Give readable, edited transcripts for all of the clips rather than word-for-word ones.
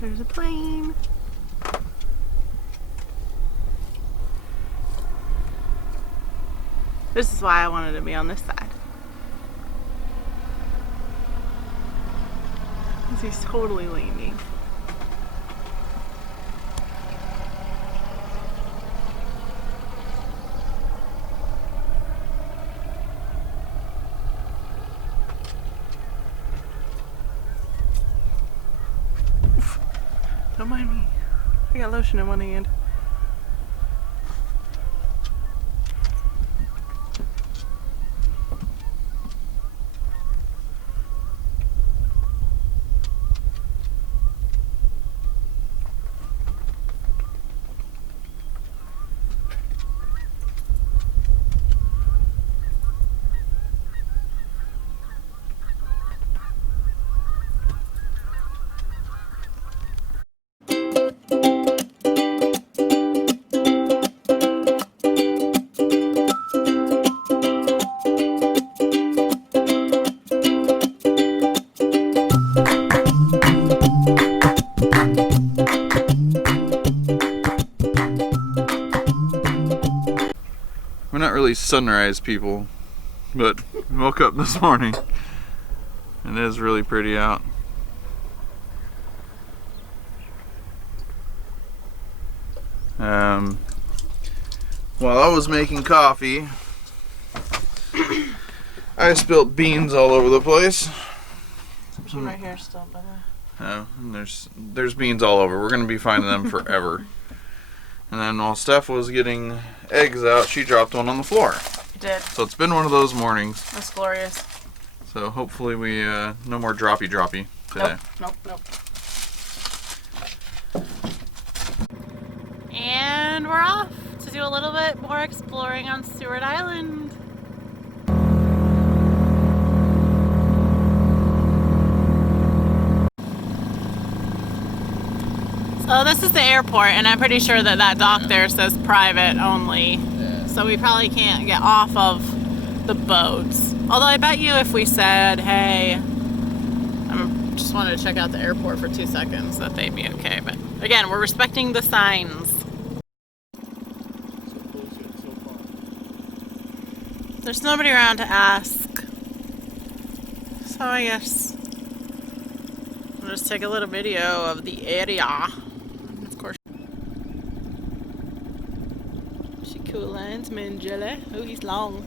There's a plane. This is why I wanted to be on this side. He's totally landing. Don't mind me. I got lotion in one hand. We're not really sunrise people, but we woke up this morning and it is really pretty out. While I was making coffee, I spilled beans all over the place. Some right here still, by the way. Oh, and there's beans all over. We're gonna be finding them forever. And then while Steph was getting eggs out, she dropped one on the floor. I did. So it's been one of those mornings. That's glorious. So hopefully we no more droppy today. Nope. And we're off to do a little bit more exploring on Stewart Island. So this is the airport, and I'm pretty sure that dock there says private only. Yeah. So we probably can't get off of the boats. Although I bet you if we said, hey, I just wanted to check out the airport for 2 seconds, that they'd be okay. But again, we're respecting the signs. There's nobody around to ask. So I guess I'll just take a little video of the area. Of course. She cool linesman jelly. Oh, he's long.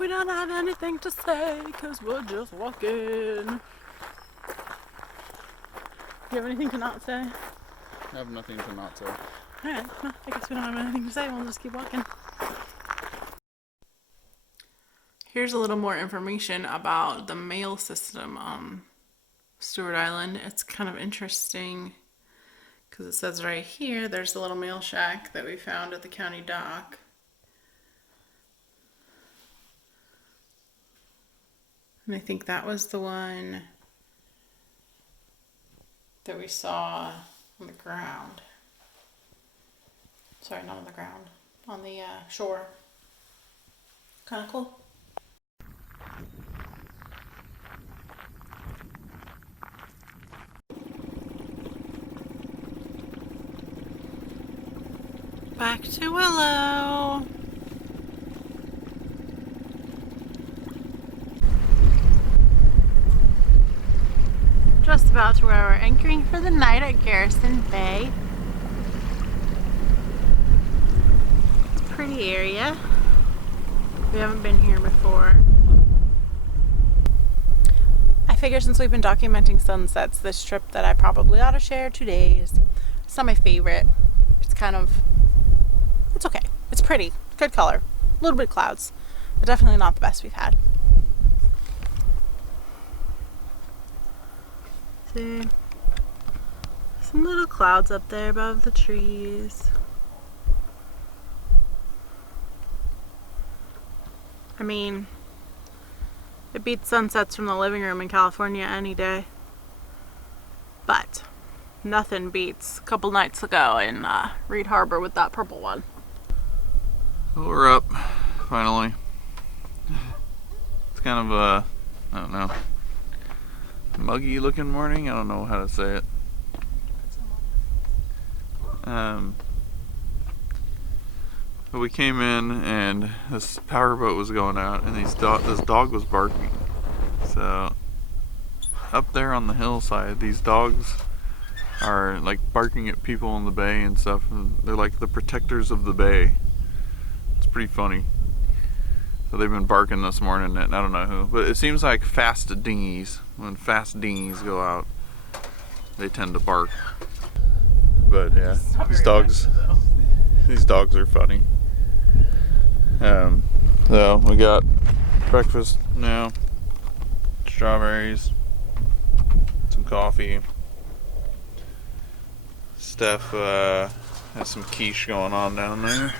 We don't have anything to say because we're just walking. You have anything to not say? I have nothing to not say. Alright, well, I guess we don't have anything to say. We'll just keep walking. Here's a little more information about the mail system on Stewart Island. It's kind of interesting because it says right here, there's the little mail shack that we found at the county dock. And I think that was the one that we saw on the ground. Sorry, not on the ground. On the shore. Kind of cool. Back to Willow. Just about to where we're anchoring for the night at Garrison Bay. It's a pretty area. We haven't been here before. I figure since we've been documenting sunsets this trip that I probably ought to share 2 days. It's not my favorite. It's kind of, it's okay. It's pretty, good color, a little bit of clouds, but definitely not the best we've had. See, some little clouds up there above the trees. I mean, it beats sunsets from the living room in California any day. But nothing beats a couple nights ago in Reed Harbor with that purple one. Well, we're up, finally. It's kind of a, I don't know, muggy looking morning. I don't know how to say it. But we came in and this powerboat was going out and this dog was barking. So up there on the hillside, these dogs are like barking at people in the bay and stuff. And they're like the protectors of the bay. It's pretty funny. So they've been barking this morning at I don't know who, but it seems like fast dinghies. When fast dinghies go out, they tend to bark. But yeah, these dogs are funny. So we got breakfast now, strawberries, some coffee. Steph has some quiche going on down there.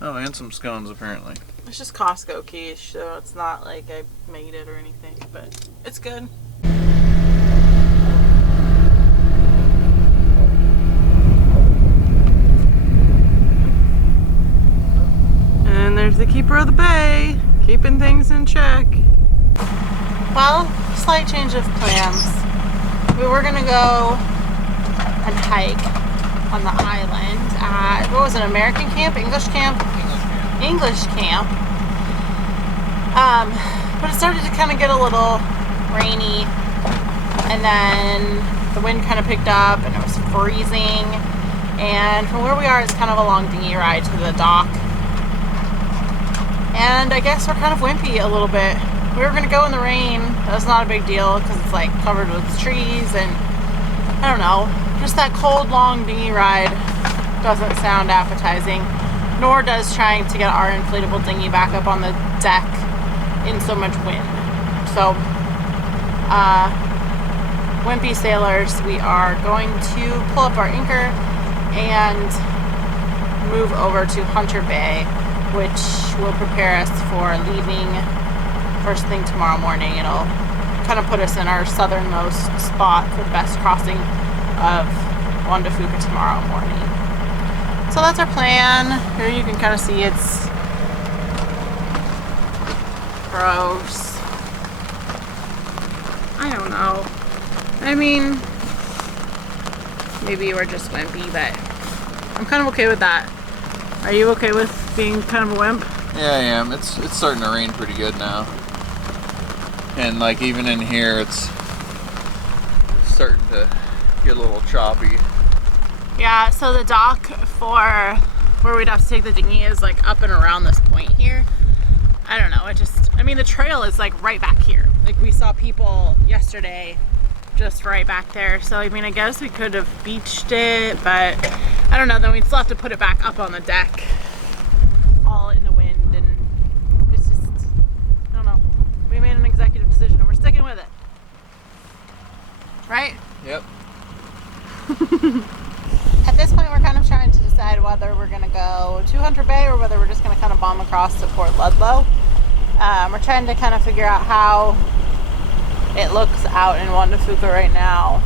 Oh, and some scones apparently. It's just Costco quiche, so it's not like I made it or anything, but it's good. And there's the keeper of the bay, keeping things in check. Well, slight change of plans. We were gonna go and hike on the island at, what was it, American camp? English camp? English camp. But it started to kind of get a little rainy, and then the wind kind of picked up and it was freezing, and from where we are it's kind of a long dinghy ride to the dock, and I guess we're kind of wimpy a little bit. We were going to go in the rain. That's not a big deal because it's like covered with trees, and I don't know, just that cold long dinghy ride doesn't sound appetizing, nor does trying to get our inflatable dinghy back up on the deck in so much wind. So wimpy sailors, we are going to pull up our anchor and move over to Hunter Bay, which will prepare us for leaving first thing tomorrow morning. It'll kind of put us in our southernmost spot for the best crossing of Juan de Fuca tomorrow morning. So that's our plan. Here you can kind of see it's gross. I don't know. I mean, maybe we're just wimpy, but I'm kind of okay with that. Are you okay with being kind of a wimp? Yeah, I am. It's starting to rain pretty good now. And like even in here it's starting to get a little choppy. Yeah, so the dock for where we'd have to take the dinghy is like up and around this point here. I don't know, I mean the trail is like right back here. Like we saw people yesterday just right back there. So I mean I guess we could have beached it, but I don't know, then we'd still have to put it back up on the deck all in the wind, and it's just, I don't know. We made an executive decision and we're sticking with it. Right? Yep. At this point, we're kind of trying to decide whether we're going to go to Hunter Bay or whether we're just going to kind of bomb across to Port Ludlow. We're trying to kind of figure out how it looks out in Juan de Fuca right now.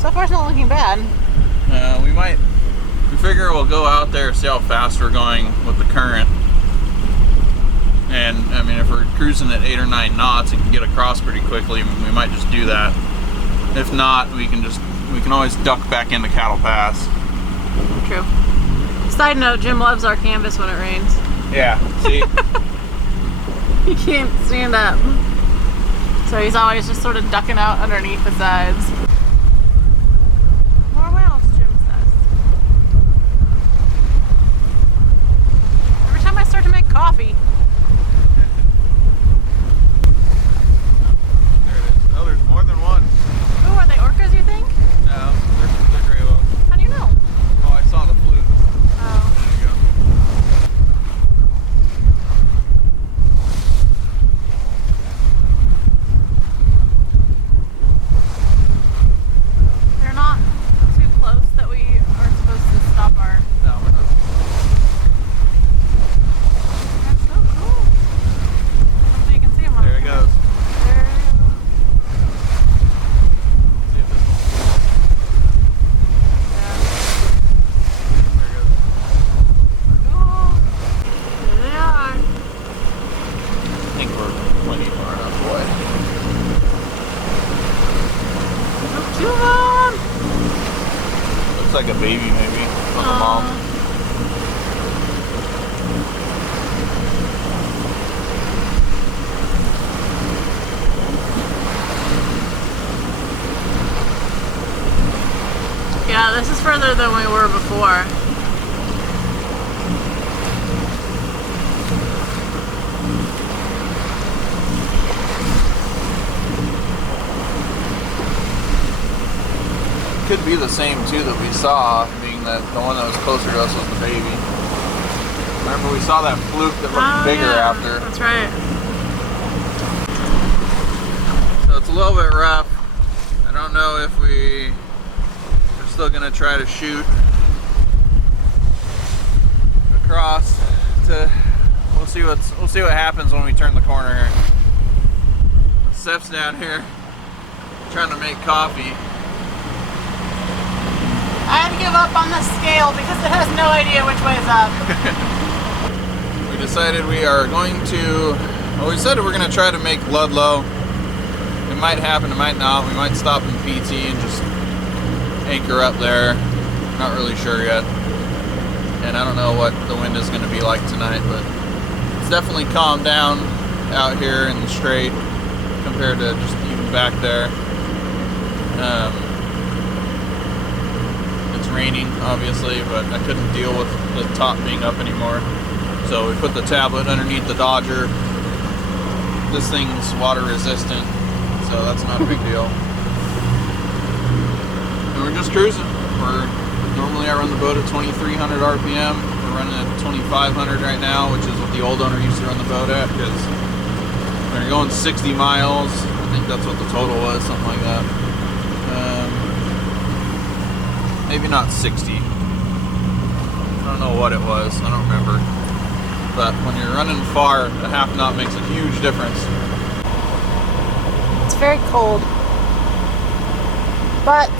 So far it's not looking bad. We figure we'll go out there, see how fast we're going with the current. And I mean, if we're cruising at 8 or 9 knots and can get across pretty quickly, we might just do that. If not, we can always duck back into Cattle Pass. True. Side note, Jim loves our canvas when it rains. Yeah, see? He can't stand up. So he's always just sort of ducking out underneath the sides. More whales, Jim says. Every time I start to make coffee. There it is. Oh, there's more than one. Ooh, are they orcas, you think? No, they're gray whales. How do you know? Oh, I saw the fluke. Oh. There you go. They're not too close that we are supposed to stop our... No, we're not. That's so cool. Hopefully you can see them. There it goes. There. See if this one. Yeah. There it goes. Cool. There they are. I think we're plenty far enough away. Look to them. Looks like a baby, maybe, on the mom. Yeah, this is further than we were before. Could be the same too that we saw, being that the one that was closer to us was the baby. Remember, we saw that fluke that looked bigger yeah. after. That's right. So it's a little bit rough. I don't know if we're still gonna try to shoot across to. We'll see what happens when we turn the corner here. Steph's down here trying to make coffee. I had to give up on the scale because it has no idea which way is up. We decided we are going to. Well, we decided we're gonna try to make Ludlow. It might happen, it might not. We might stop in PT and just anchor up there. Not really sure yet. And I don't know what the wind is going to be like tonight, but it's definitely calmed down out here in the strait compared to just even back there. It's raining, obviously, but I couldn't deal with the top being up anymore. So we put the tablet underneath the Dodger. This thing's water resistant, so that's not a big deal. And we're just cruising. Normally I run the boat at 2,300 RPM. We're running at 2,500 right now, which is what the old owner used to run the boat at, because when you're going 60 miles, I think that's what the total was, something like that. Maybe not 60. I don't know what it was, I don't remember. But when you're running far, a half knot makes a huge difference. It's very cold. But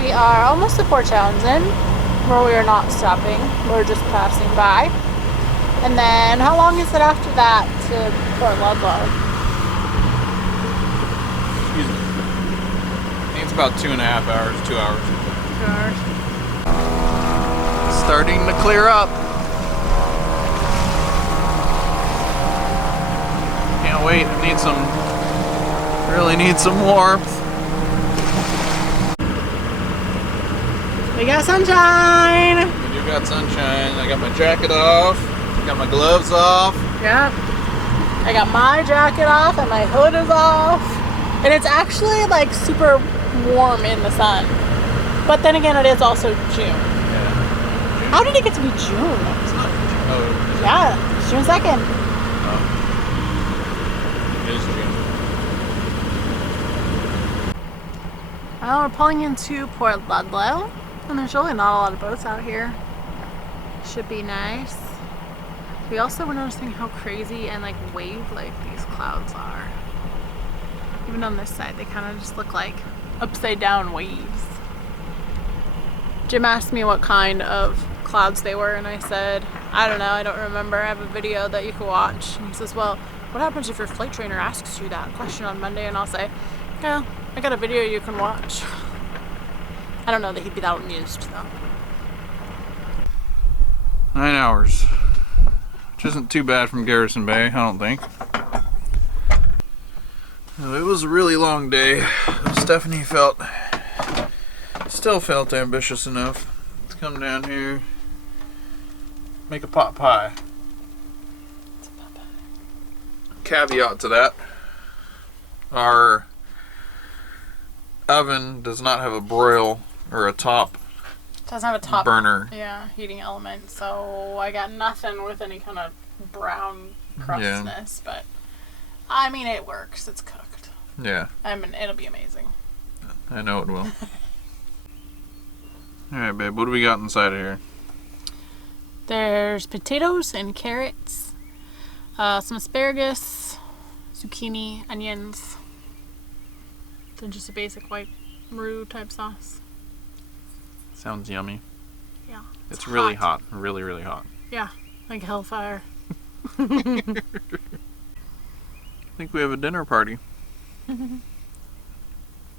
we are almost to Port Townsend, where we are not stopping. We're just passing by. And then, how long is it after that to Port Ludlow? Excuse me. I think it's about 2.5 hours, 2 hours. 2 hours. Starting to clear up. Can't wait. I need some. Really need some warmth. We got sunshine! We do got sunshine. I got my jacket off. Got my gloves off. Yep. I got my jacket off and my hood is off. And it's actually like super warm in the sun. But then again, it is also June. Yeah. How did it get to be June? It's not. Oh. Yeah, it's June 2nd. Oh. It is June. Well, we're pulling into Port Ludlow. And there's really not a lot of boats out here. Should be nice. We also were noticing how crazy and like wave-like these clouds are. Even on this side, they kind of just look like upside down waves. Jim asked me what kind of clouds they were, and I said, I don't know, I don't remember. I have a video that you can watch. And he says, well, what happens if your flight trainer asks you that question on Monday? And I'll say, yeah, I got a video you can watch. I don't know that he'd be that amused though. 9 hours, which isn't too bad from Garrison Bay, I don't think. It was a really long day. Stephanie still felt ambitious enough to come down here, make a pot pie. It's a pot pie. Caveat to that, our oven does not have a broil or a top Doesn't have a top burner. Yeah, heating element, so I got nothing with any kind of brown crustness, but I mean it works, it's cooked. Yeah. I mean, it'll be amazing. I know it will. Alright, babe, what do we got inside of here? There's potatoes and carrots, some asparagus, zucchini, onions, then just a basic white roux type sauce. Sounds yummy. Yeah. It's really hot. Really, really hot. Yeah, like hellfire. I think we have a dinner party.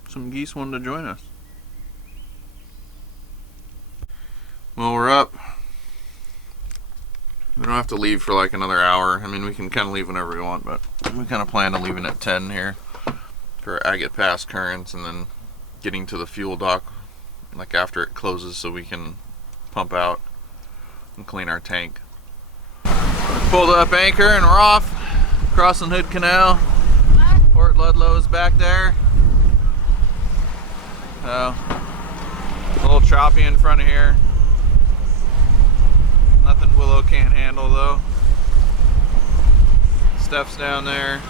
Some geese wanted to join us. Well, we're up. We don't have to leave for like another hour. I mean, we can kind of leave whenever we want, but we kind of plan on leaving at 10 here for Agate Pass Currents and then getting to the fuel dock like after it closes so we can pump out and clean our tank. We pulled up anchor and we're off, crossing Hood Canal. Port Ludlow is back there. A little choppy in front of here. Nothing Willow can't handle though. Steph's down there.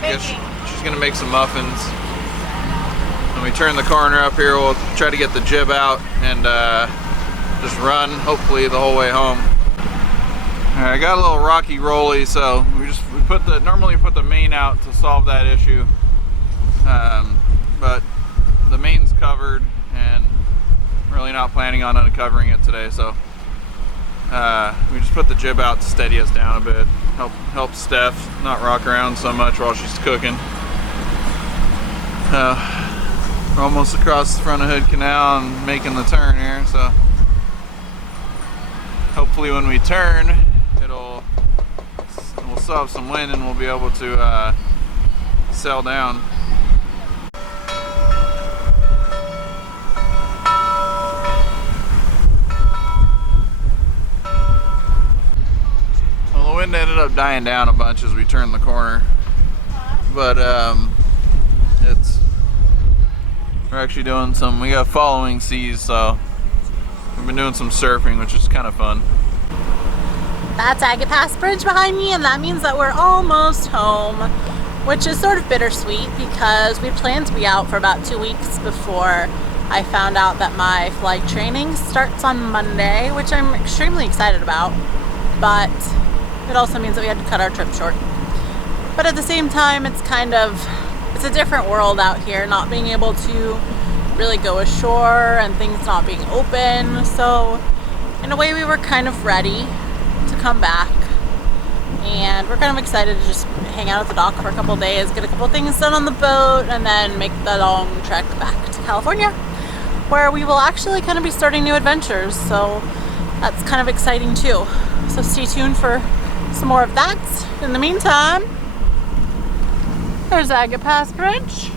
I guess she's gonna make some muffins. When we turn the corner up here, we'll try to get the jib out and just run, hopefully the whole way home. All right, I got a little rocky rolly, so normally put the main out to solve that issue, but the main's covered, and I'm really not planning on uncovering it today. So we just put the jib out to steady us down a bit, help Steph not rock around so much while she's cooking. We're almost across the front of Hood Canal and making the turn here, so hopefully when we turn, we'll still have some wind and we'll be able to sail down. Well, the wind ended up dying down a bunch as we turned the corner, but we're actually doing we got following seas, so we've been doing some surfing, which is kind of fun. That's Agate Pass Bridge behind me, and that means that we're almost home, which is sort of bittersweet because we planned to be out for about 2 weeks before I found out that my flight training starts on Monday, which I'm extremely excited about, but it also means that we had to cut our trip short. But at the same time, it's a different world out here, not being able to really go ashore and things not being open. So in a way, we were kind of ready to come back, and we're kind of excited to just hang out at the dock for a couple days, get a couple things done on the boat, and then make the long trek back to California, where we will actually kind of be starting new adventures. So that's kind of exciting too. So stay tuned for some more of that. In the meantime, there's Agate Pass Bridge.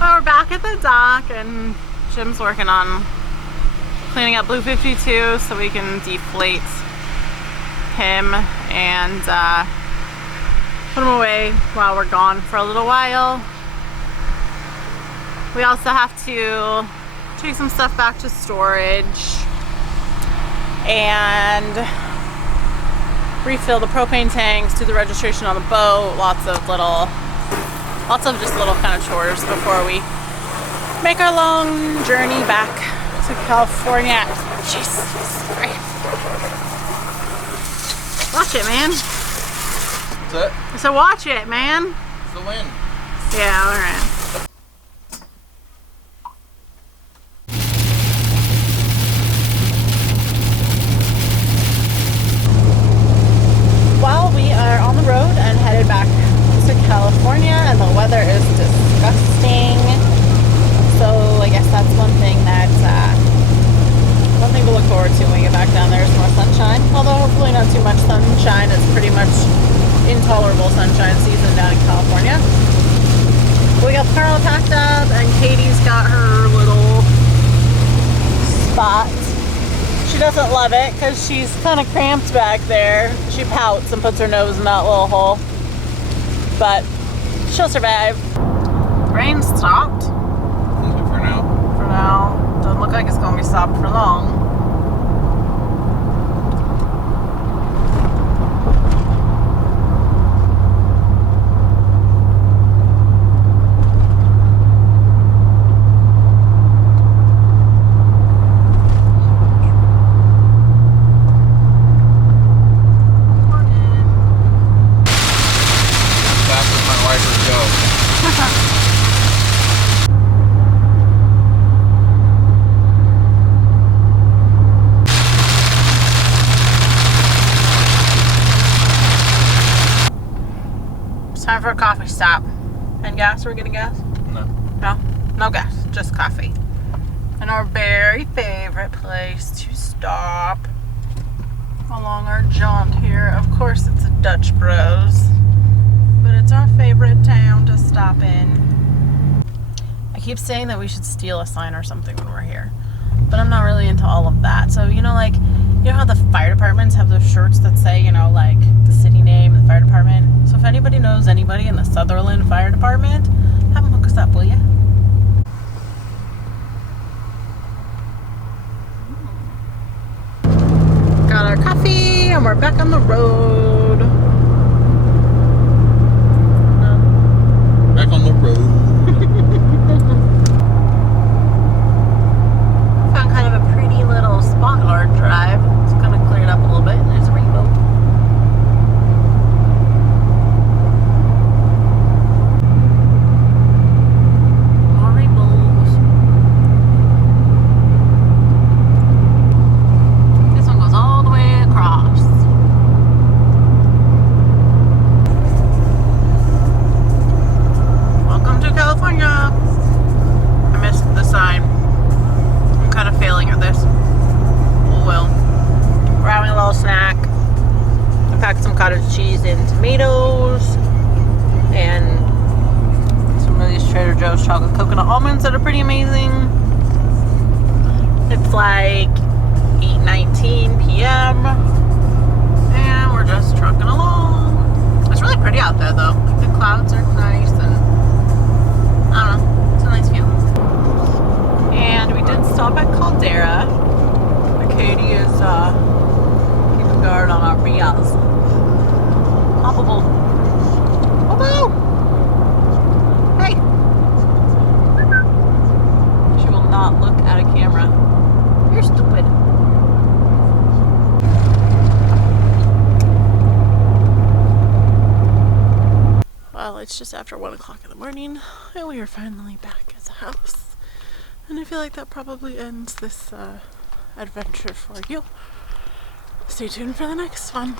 Well, we're back at the dock, and Jim's working on cleaning up Blue 52 so we can deflate him and put him away while we're gone for a little while. We also have to take some stuff back to storage, and refill the propane tanks, do the registration on the boat, lots of just little kind of chores before we make our long journey back to California. Jesus Christ. Watch it, man. What's that? I said watch it, man. It's the wind. Yeah, alright. Well, we are on the road and headed back to California, and the weather is disgusting. So I guess that's one thing to look forward to when we get back down there is more sunshine. Although hopefully not too much sunshine. It's pretty much intolerable sunshine season down in California. We got Carla packed up, and Katie's got her little spot. She doesn't love it because she's kind of cramped back there. She pouts and puts her nose in that little hole. But she'll survive. The rain stopped. For now. For now. Doesn't look like it's going to be stopped for long. Time for a coffee stop. And gas? Are we getting gas? No. No? No gas. Just coffee. And our very favorite place to stop along our jaunt here. Of course, it's a Dutch Bros. But it's our favorite town to stop in. I keep saying that we should steal a sign or something when we're here. But I'm not really into all of that. So, you know how the fire departments have those shirts that say, like the city name and the fire department? So if anybody knows anybody in the Sutherland Fire Department, have them hook us up, will ya? Got our coffee and we're back on the road. No. Back on the road. Found kind of a pretty little spot on our drive. It's kind of cleared up a little bit. There's a rainbow. More rainbows. This one goes all the way across. Welcome to California. I missed the sign. I'm kind of failing at this. Oh well. We're having a little snack. I packed some cottage cheese and tomatoes and some of these Trader Joe's chocolate coconut almonds that are pretty amazing. It's like 8:19 p.m. and we're just trucking along. It's really pretty out there though. The clouds are nice and I don't know. It's a nice view. And we did stop at Caldera. Katie is keeping guard on our Riaz. Hoppable. Hoppable! Hey! She will not look at a camera. You're stupid. Well, it's just after 1 o'clock in the morning, and we are finally back at the house. And I feel like that probably ends this adventure for you. Stay tuned for the next one.